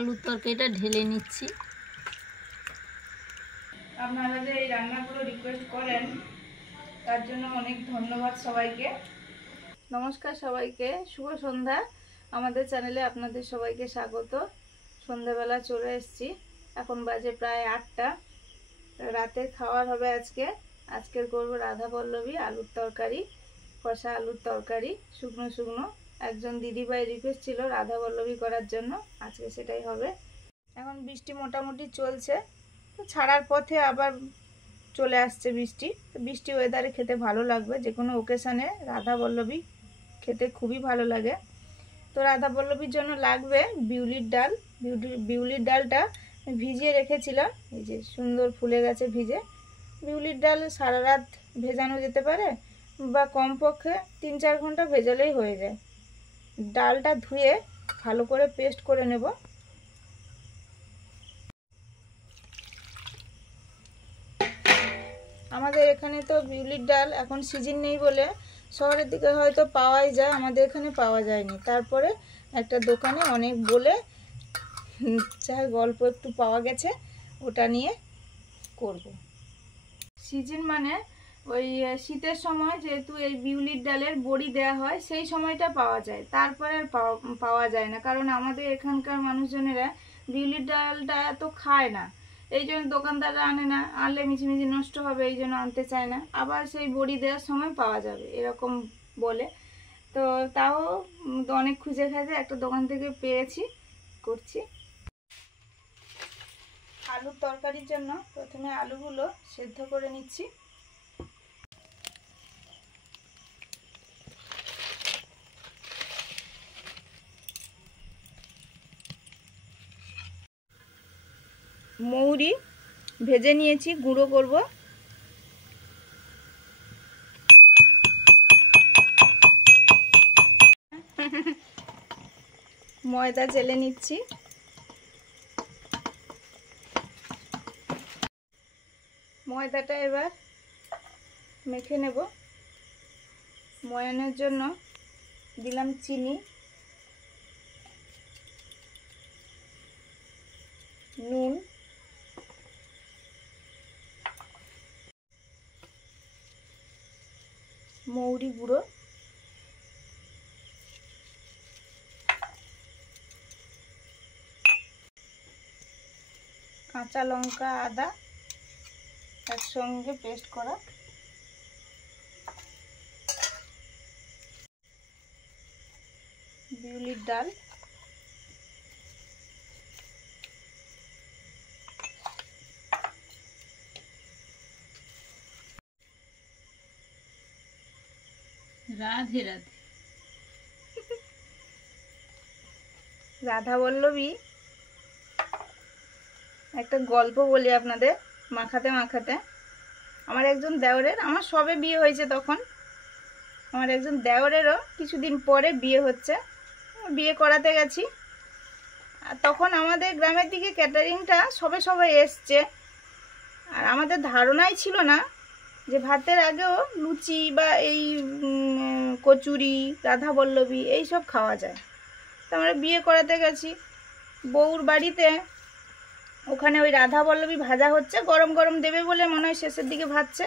আলুর তরকারিটা ঢেলে নিচ্ছি। আপনারা যে এই রান্নাগুলো রিকোয়েস্ট করেন তার জন্য অনেক ধন্যবাদ সবাইকে। নমস্কার সবাইকে, শুভ সন্ধ্যা। আমাদের চ্যানেলে আপনাদের সবাইকে স্বাগত। সন্ধ্যাবেলা চলে এসেছি, এখন বাজে প্রায় 8টা। রাতের খাবার হবে আজকের করব রাধা পল্লবী আলুর তরকারি, কষা আলুর তরকারি, শুকনো শুকনো। একজন দিদিভাই রিকোয়েস্ট ছিল রাধা পল্লবী করার জন্য, আজকে সেটাই হবে। এখন বৃষ্টি মোটামুটি চলছে, তো ছাড়ার পথে আবার চলে আসছে বৃষ্টি। তো বৃষ্টি ওয়েদারে খেতে ভালো লাগবে, যে কোনো ওকেশানে রাধা পল্লবী খেতে খুবই ভালো লাগে। তো রাধা পল্লবীর জন্য লাগবে বিউলির ডাল। বিউলির ডালটা ভিজিয়ে রেখেছিলাম, এই যে সুন্দর ফুলে গেছে ভিজে। বিউলির ডাল সারা রাত ভেজানো যেতে পারে, বা কমপক্ষে 3-4 ঘন্টা ভেজালেই হয়ে যায়। ডালটা ধুয়ে ভালো করে পেস্ট করে নেব। আমাদের এখানে তো বিউলির ডাল এখন সিজন নেই বলে শহরের দিকে হয়তো পাওয়াই যায়, আমাদের এখানে পাওয়া যায়নি। তারপরে একটা দোকানে অনেক বলে যার গল্প একটু পাওয়া গেছে, ওটা নিয়ে করব। সিজন মানে ওই শীতের সময় যেহেতু এই বিউলির ডালের বড়ি দেয়া হয়, সেই সময়টা পাওয়া যায়, তারপরে আর পাওয়া যায় না। কারণ আমাদের এখানকার মানুষজনেরা বিউলির ডালটা এত খায় না, এই জন্য দোকানদাররা আনে না, আনলে মিছিমিছি নষ্ট হবে, এই জন্য আনতে চায় না। আবার সেই বড়ি দেওয়ার সময় পাওয়া যাবে এরকম বলে। তো তাও অনেক খুঁজে খাজে একটা দোকান থেকে পেয়েছি, করছি। আলুর তরকারির জন্য প্রথমে আলুগুলো সেদ্ধ করে নিচ্ছি। মৌরি ভেজে নিয়েছি, গুঁড়ো করব। ময়দা চেলে নিচ্ছি। ময়দাটা এবার মেখে নেব। ময়ানের জন্য দিলাম চিনি, নুন, মৌরি গুঁড়ো, কাঁচা লঙ্কা, আদা একসঙ্গে পেস্ট করা, বিউলির ডাল, রাধে রাধে। রাধা পল্লবী একটা গল্প বলি আপনাদের। মাখাতে মাখাতে আমার একজন দেওরের, আমার সবে বিয়ে হয়েছে তখন, আমার একজন দেওরেরও কিছুদিন পরে বিয়ে হচ্ছে। বিয়ে করাতে গেছি, আর তখন আমাদের গ্রামের দিকে ক্যাটারিংটা সবে এসছে, আর আমাদের ধারণাই ছিল না যে ভাতের আগেও লুচি বা এই কচুরি, রাধা পল্লবী এইসব খাওয়া যায়। তো আমরা বিয়ে করাতে গেছি বউর বাড়িতে, ওখানে ওই রাধা পল্লবী ভাজা হচ্ছে, গরম গরম দেবে বলে মনে হয় শেষের দিকে ভাজছে।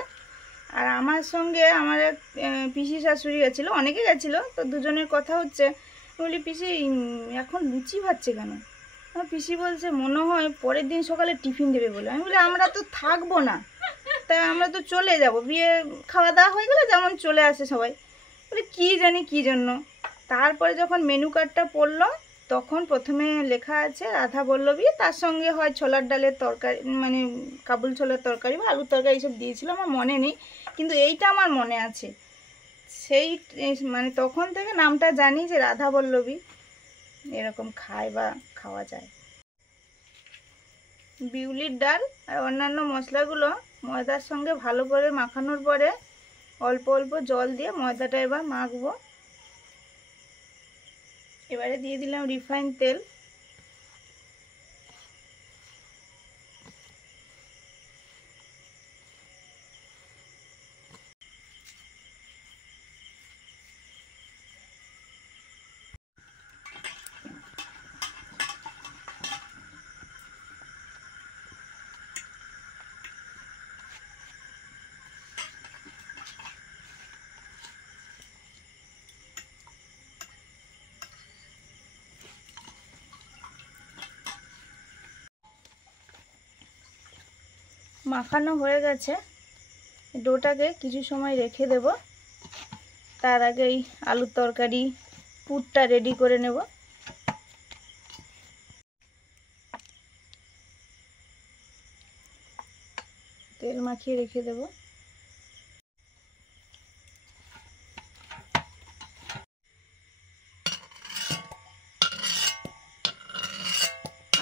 আর আমার সঙ্গে আমার এক পিসি শাশুড়ি গেছিলো, অনেকে গেছিলো, তো দুজনের কথা হচ্ছে। বলি, পিসি এখন লুচি ভাজছে কেন? আমার পিসি বলছে মনে হয় পরের দিন সকালে টিফিন দেবে বলে। আমি বলি আমরা তো থাকবো না, তাই আমরা তো চলে যাব, বিয়ে খাওয়া দাওয়া হয়ে গেলে যেমন চলে আসে সবাই। বলে কি জানি কি জন্য। তারপরে যখন মেনু কার্ডটা পড়লো, তখন প্রথমে লেখা আছে রাধা পল্লবী, তার সঙ্গে হয় ছোলার ডালের তরকারি, মানে কাবুল ছোলার তরকারি বা আলুর তরকারি এইসব দিয়েছিল, আমার মনে নেই, কিন্তু এইটা আমার মনে আছে। সেই মানে তখন থেকে নামটা জানি যে রাধা পল্লবী এরকম খায় বা খাওয়া যায়। বিউলির ডাল আর অন্যান্য মশলাগুলো ময়দার সঙ্গে ভালো করে মাখানোর পরে অল্প অল্প জল দিয়ে ময়দাটা এবার মাখবো। এবারে দিয়ে দিলাম রিফাইন তেল, মাখানো হয়ে গেছে, ডোটাকে কিছু সময় রেখে দেব। তার আগেই আলুর তরকারি পুরটা রেডি করে নেব। তেল মাখিয়ে রেখে দেব।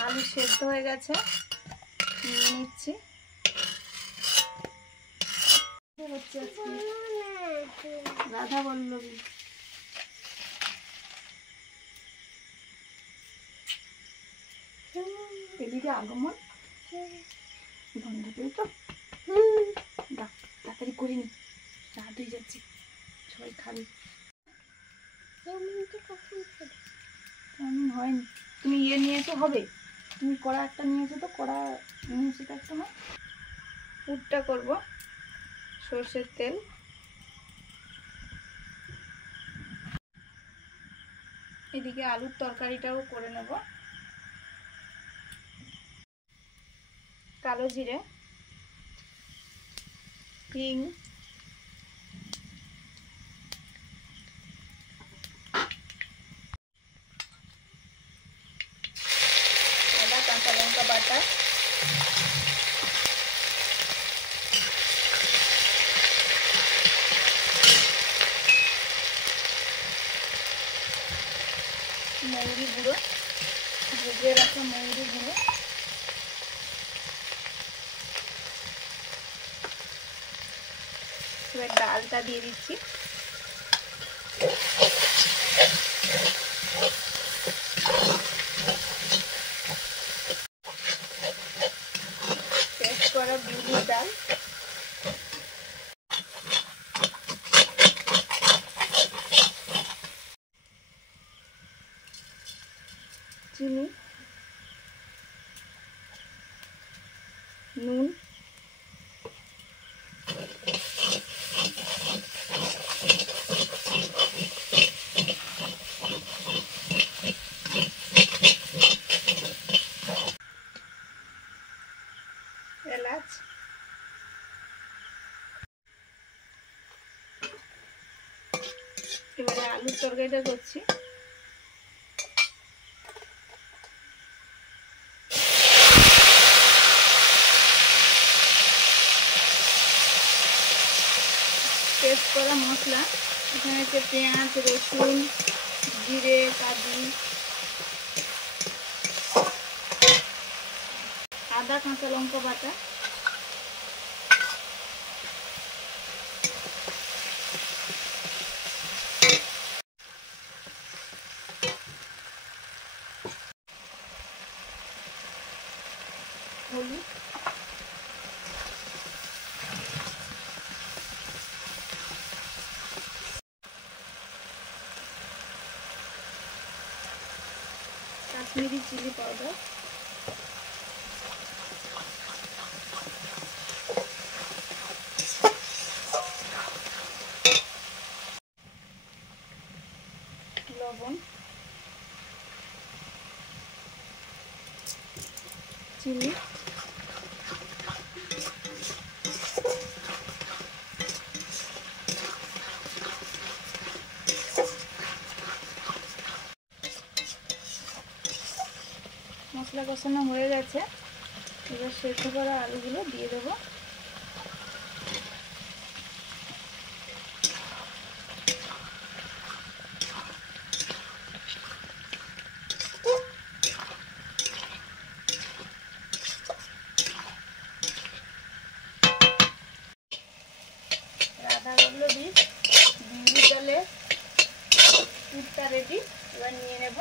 আলু সেদ্ধ হয়ে গেছে, নিয়ে নিচ্ছি। রাধা বল্লভী এদিকে আগমন বন্ধ করে তো তাড়াতাড়ি করিনি, রাত হয়ে যাচ্ছে, সবাই খাবে। হয়নি, তুমি ইয়ে নিয়েছো হবে, তুমি কড়া একটা নিয়েছো তো, কড়া নিয়েছো তো একটা না। পুরটা করব, সর্ষের তেল, এদিকে আলুর তরকারিটাও করে নেব। কালো জিরে, হিং, আদা কাঁচা লঙ্কা বাটা, মৌরি গুঁড়ো, ভেজে রাখা মৌরি গুঁড়ো, এবার ডালটা দিয়ে দিচ্ছি। পেস্ট করা বিউলির ডাল, চিনি, নুন, এলাচ, এবারে আলুর তরকারিটা করছি। পেস্ট করা মশলা, এখানে আছে পেঁয়াজ, রসুন, জিরে, কাজু, আদা কাঁচা লঙ্কা বাটা, হলুদ, কাশ্মীরি চিলি পাউডার, লবণ, চিনি, মশলা কষানো হয়ে গেছে, এবার সেদ্ধ করা আলুগুলো দিয়ে দেবো। রাধা বল্লভী বিউলি ডালের পুরটা রেডি, এবার নিয়ে নেব।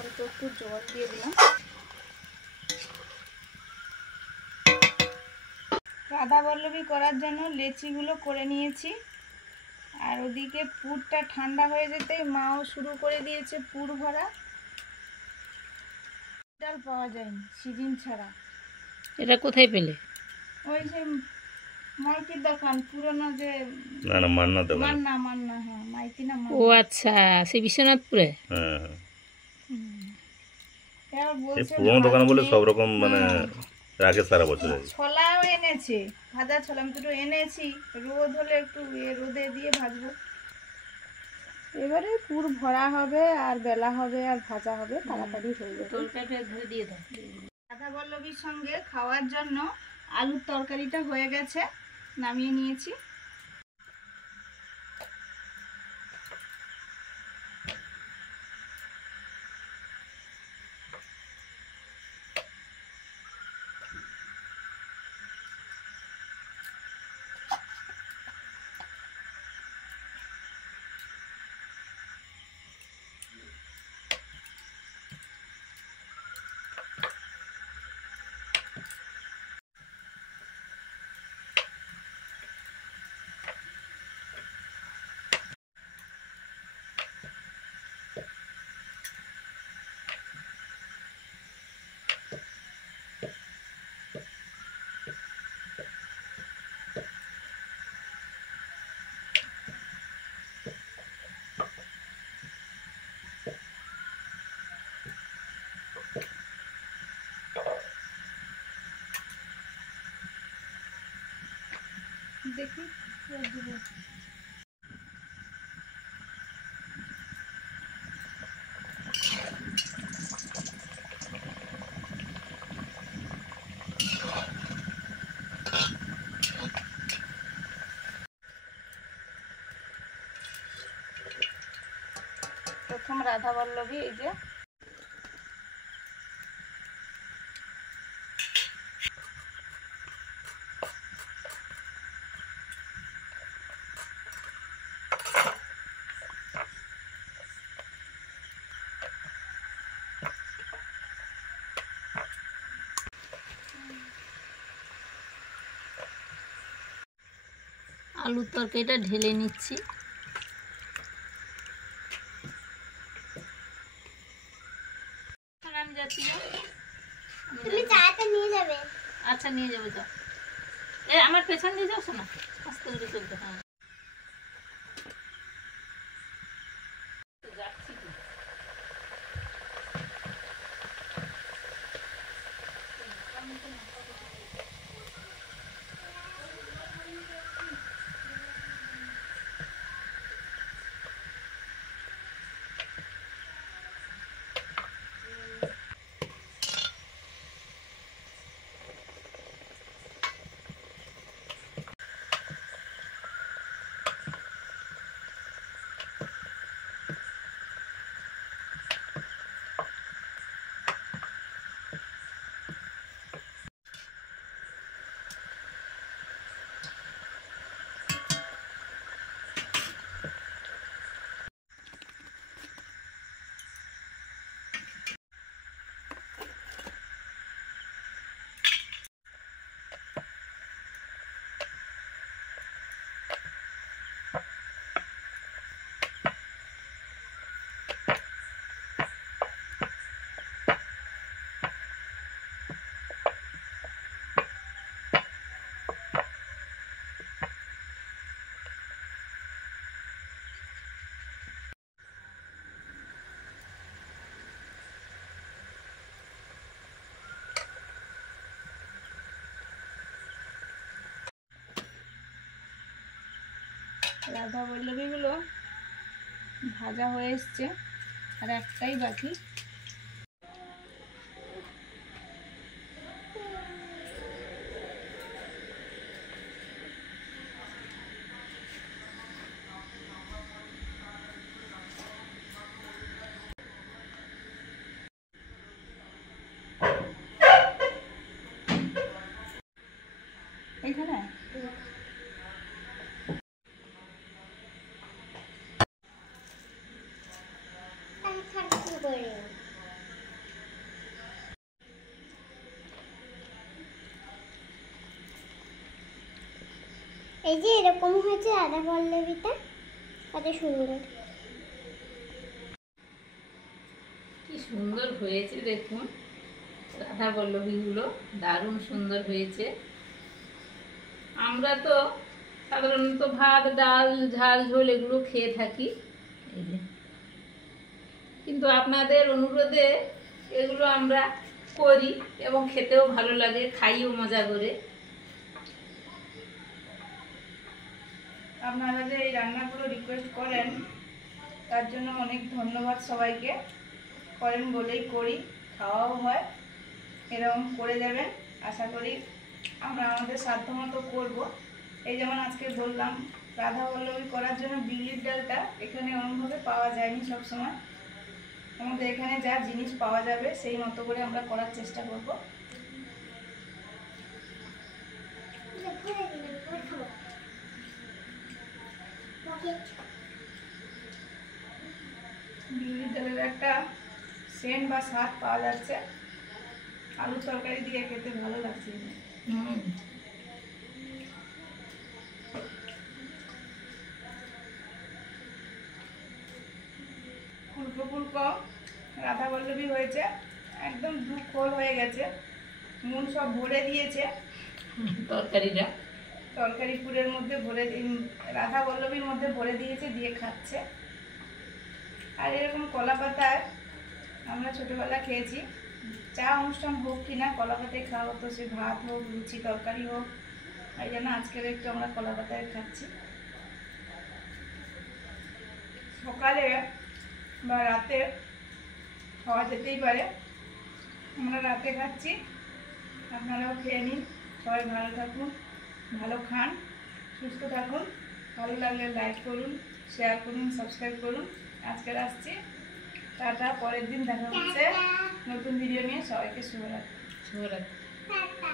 অল্প একটু জল দিয়ে দিলাম। রাধা বল্লভী করার জন্য লেচিগুলো করে নিয়েছি, আর ওদিকে পুরটা ঠান্ডা হয়ে যেতেই মাও শুরু করে দিয়েছে পুর ভরা। ডাল পাওয়া যায়নি সিজন ছাড়া। এটা কোথায় পেলে? ওই যে মাইতির দোকান পুরনো যে না না মান্না দোকান। মান্না মান্না, হ্যাঁ মাইতি না ও আচ্ছা, সেই বিশ্বনাথপুরে। হ্যাঁ হ্যাঁ, এবার এই বলছে পুরোনো দোকান বলে সব রকম মানে হ্যাঁ। রাখে সারা বছর। ছোলাও এনেছে, ভাজা ছোলা আমি দুটো এনেছি, রোদ হলে একটু রোদে দিয়ে ভাজবো। এবারে পুর ভরা হবে আর বেলা হবে আর ভাজা হবে, তাড়াতাড়ি হয়ে যাবে। তরকারিটা ধরে দিয়ে দাও। রাধা বল্লভীর সঙ্গে খাওয়ার জন্য আলুর তরকারিটা হয়ে গেছে, নামিয়ে নিয়েছি। দেখি প্রথম রাধা বল্লভী, এই যে আলুর তরকারিটা ঢেলে নিচ্ছি। আমি যাচ্ছি গো। তুমি চাটা নিয়ে যাবে? আচ্ছা নিয়ে যাবো, যাও। আমার পেছন দিয়ে যাও শোনা, আস্তে করে চলতে। হ্যাঁ যাচ্ছি তো। রাধা বল্লভীগুলো ভাজা হয়ে এসছে, আর একটাই বাকি। এখানে আমি খাচ্ছি করে। এই যে এরকম হয়েছে রাধা পল্লবীটা, কত সুন্দর। কি সুন্দর হয়েছে দেখুন, রাধা বল্লভীগুলো দারুণ সুন্দর হয়েছে। আমরা তো সাধারণত ভাত ডাল ঝাল ঝোল এগুলো খেয়ে থাকি, এই যে। কিন্তু আপনাদের অনুরোধে এগুলো আমরা করি এবং খেতেও ভালো লাগে, খাইও মজা করে। আপনারা যে এই রান্নাগুলো রিকোয়েস্ট করেন তার জন্য অনেক ধন্যবাদ সবাইকে। করেন বলেই করি, খাওয়াও হয়। এরকম করে দেবেন, আশা করি আমরা আমাদের সাধ্যমতো করব। এই যেমন আজকে বললাম রাধা বল্লভী করার জন্য বিউলির ডালটা এখানে ওরমভাবে পাওয়া যায়নি সবসময়। আমাদের এখানে যা জিনিস পাওয়া যাবে সেই মতো করে আমরা করার চেষ্টা করব। বিউলির ডালের একটা সেন্ট বা স্বাদ পাওয়া যাচ্ছে, আলু তরকারি দিয়ে খেতে ভালো লাগছে। ফুলকো ফুলকো রাধা বল্লভী হয়েছে, একদম দু খোল হয়ে গেছে, নুন সব ভরে দিয়েছে তরকারিটা তরকারি পুরের মধ্যে ভরে রাধা বল্লভীর মধ্যে ভরে দিয়েছে, দিয়ে খাচ্ছে। আর এরকম কলা পাতায় আমরা ছোটবেলা খেয়েছি, চা অনুষ্ঠান হোক কিনা কলা পাতায় খাওয়া হতো, সে ভাত হোক লুচি তরকারি হোক। এই জন্য আজকের একটু আমরা কলা পাতায় খাচ্ছি। সকালে বা রাতে খাওয়া যেতেই পারে, আমরা রাতে খাচ্ছি, আপনারাও খেয়ে নিন। সবাই ভালো থাকুন, ভালো খান, সুস্থ থাকুন। ভালো লাগলে লাইক করুন, শেয়ার করুন, সাবস্ক্রাইব করুন। আজকে আসছি, টাটা। পরের দিন দেখা হচ্ছে নতুন ভিডিও নিয়ে। সবাইকে শুভরাত্রি। শুভরাত্রি। টাটা।